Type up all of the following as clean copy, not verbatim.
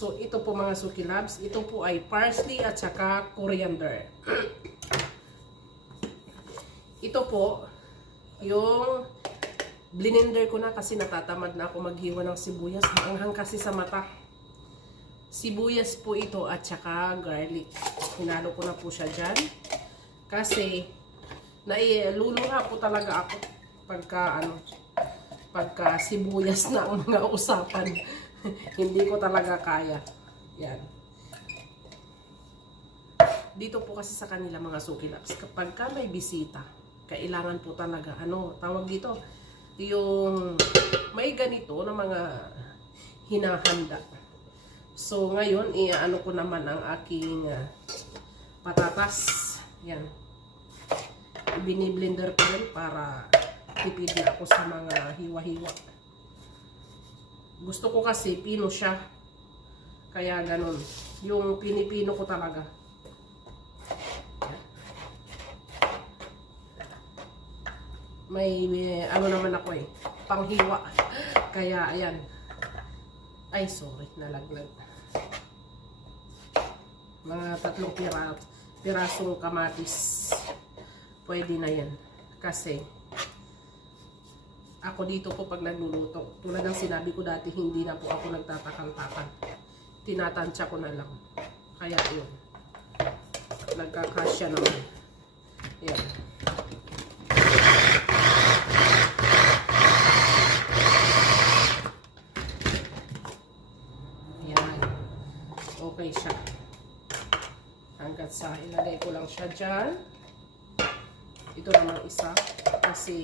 So, ito po mga Suki Loves, ito po ay parsley at saka coriander. Ito po, yung blender ko na kasi natatamad na ako maghiwa ng sibuyas. Maanghang kasi sa mata. Sibuyas po ito at saka garlic. Hinalo ko na po siya dyan. Kasi, nailuluha po talaga ako pagka sibuyas na ang mga usapan. Hindi ko talaga kaya. Yan. Dito po kasi sa kanila mga Suki Loves, kapag ka may bisita, kailangan po talaga, tawag dito, yung may ganito na mga hinahanda. So, ngayon, iaano ko naman ang aking patatas. Yan. Bini-blender ko rin para tipid na ako sa mga hiwa-hiwa. Gusto ko kasi pino siya. Kaya ganun. Yung pinipino ko talaga. May ano naman ako panghiwa. Kaya ayan. Ay sorry, nalaglag. Mga 3 pirasong kamatis. Pwede na yan. Kasi ako dito po pag nagluluto, tulad ng sinabi ko dati, hindi na po ako nagtatakal-takal. Tinatansya ko na lang. Kaya yun. Nagkakasya naman. Yan. Yan. Okay siya. Hanggat sa ilagay ko lang siya dyan. Ito naman isa. Kasi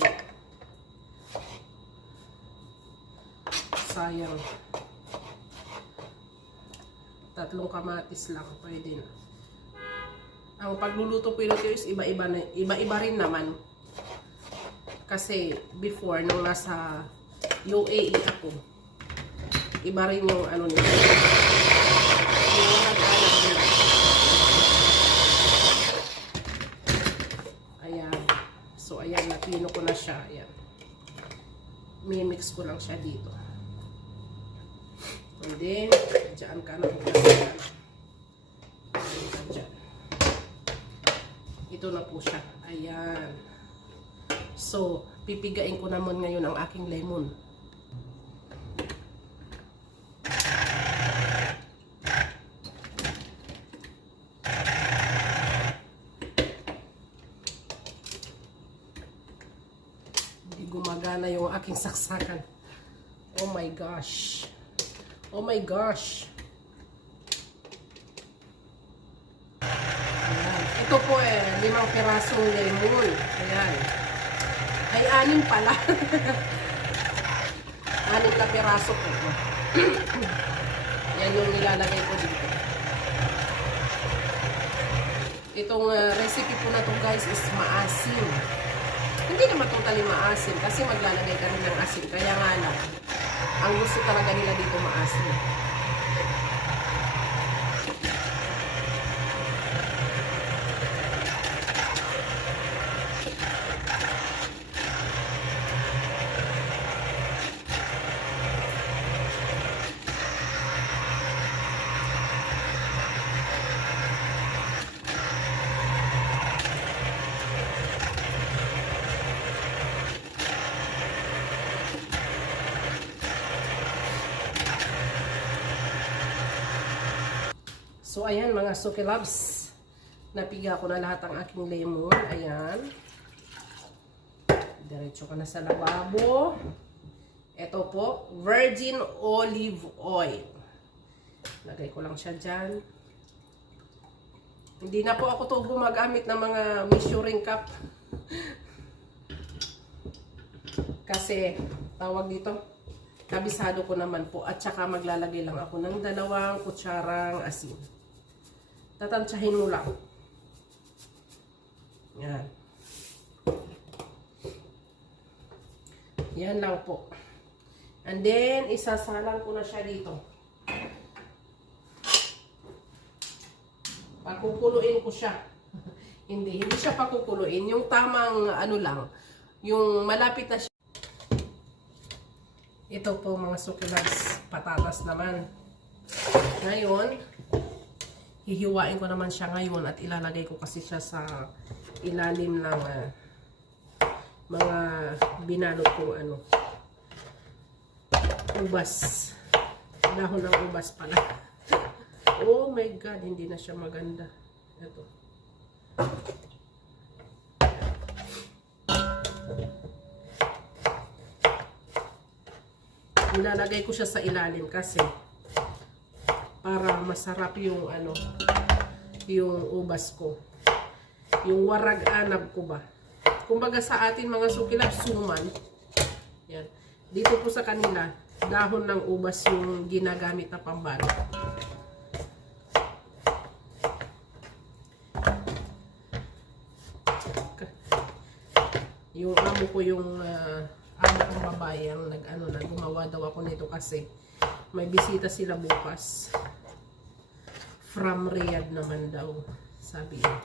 sayang. 3 kamatis lang. Pwede na. Ang pagluluto po ito is iba-iba rin naman. Kasi before, nung nasa UAE ako, iba rin yung ano nila. Yung nag-alam nila. Ayan. So, ayan. Napino ko na siya. Ayan. Mimix ko lang siya dito. And then, dyan ka na. Dyan. Ito na po siya. Ayan. So, pipigain ko naman ngayon ang aking lemon. Hindi gumagana yung aking saksakan. Oh my gosh. Oh my gosh. Ayan. Ito po 5 pirasong lemon. Ayan. Ay, 6 pala. 6 na piraso po. Yan yung nilalagay ko dito. Itong recipe po na to guys is maasim. Hindi naman totally maasim kasi maglalagay ka rin ng asin. Kaya nga lang, ang gusto talaga nila dito maasim. So, ayan mga Suki Loves. Napiga ko na lahat ang aking lemon. Ayan. Diretso ka na sa lababo. Ito po, virgin olive oil. Lagay ko lang siya dyan. Hindi na po ako to gumagamit ng mga measuring cup. Kasi, tawag dito, kabisado ko naman po. At saka maglalagay lang ako ng 2 kutsarang asin. Tatansyahin mo lang. Yan. Yan lang po. And then, isasalang ko na siya dito. Pakukuluin ko siya. Hindi siya pakukuluin. Yung tamang ano lang. Yung malapit na siya. Ito po mga Suki Loves, patatas naman. Ngayon, hihiwain ko naman siya ngayon at ilalagay ko kasi siya sa ilalim ng mga binalot kong ubas. Dahon ng ubas pala. Oh my God, hindi na siya maganda. Ito. Ilalagay ko siya sa ilalim kasi para masarap yung yung ubas ko. Yung warag-anab ko ba. Kumbaga sa atin mga sukilab, suman. Yan. Dito po sa kanila, dahon ng ubas yung ginagamit na pambalot. Yung amo ko yung amo kong babae ang gumawa daw ako nito kasi may bisita sila bukas. From Riyadh naman daw, sabi niya.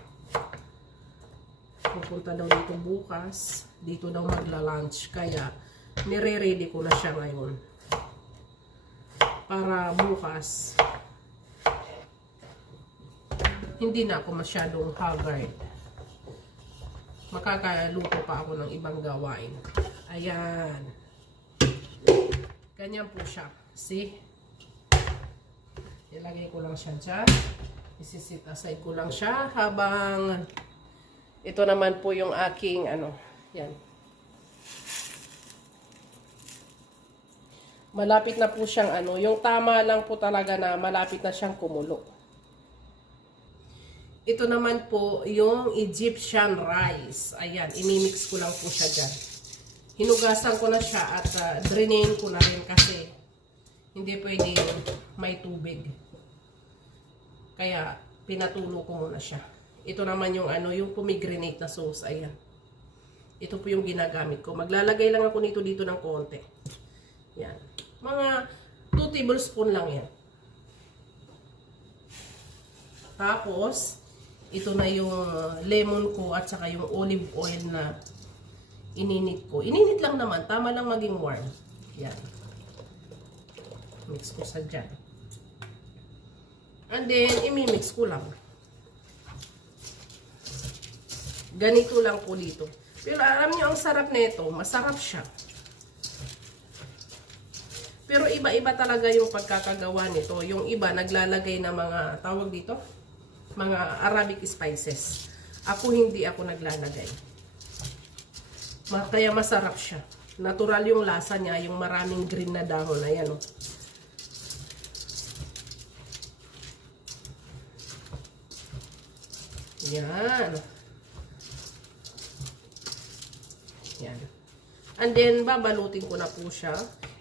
Pupunta daw dito bukas, dito daw magla-lunch, kaya nire-ready ko na siya ngayon. Para bukas, hindi na ako masyadong haggard. Makakaluto pa ako ng ibang gawain. Ayan. Ganyan po siya. See? Ilagay ko lang siya dyan. Isisit aside ko lang siya habang ito naman po yung aking yan. Malapit na po siyang yung tama lang po talaga na malapit na siyang kumulo. Ito naman po yung Egyptian rice. Ayan, imimix ko lang po siya dyan. Hinugasan ko na siya at drainain ko na rin kasi hindi pwede may tubig. Kaya pinatulo ko muna siya. Ito naman yung yung pomegranate na sauce. Ayan. Ito po yung ginagamit ko. Maglalagay lang ako nito dito ng konti. Yan. Mga 2 tablespoon lang yan. Tapos, ito na yung lemon ko at saka yung olive oil na ininit ko. Ininit lang naman. Tama lang maging warm. Yan. Mix ko sa dyan. And then, imimix ko lang. Ganito lang po dito. Pero alam nyo, ang sarap nito. Masarap siya. Pero iba-iba talaga yung pagkakagawa nito. Yung iba, naglalagay ng mga, tawag dito, mga Arabic spices. Ako hindi ako naglalagay. Kaya masarap siya. Natural yung lasa niya, yung maraming green na dahon. Ayan o. Yan. Yan. And then, babalutin ko na po siya.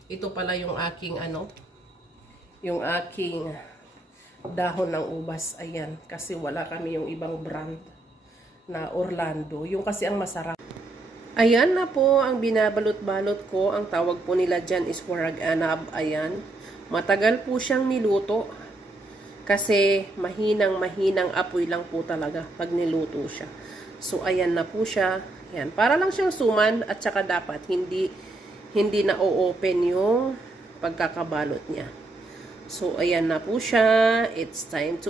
Ito pala yung aking yung aking dahon ng ubas. Ayan. Kasi wala kami yung ibang brand na Orlando. Yung kasi ang masarap. Ayan na po ang binabalot-balot ko. Ang tawag po nila dyan is warag-anab. Ayan. Matagal po siyang niluto. Kasi mahinang apoy lang po talaga pag niluto siya. So, ayan na po siya. Ayan. Para lang siyang suman at saka dapat hindi na o-open yung pagkakabalot niya. So, ayan na po siya. It's time to eat.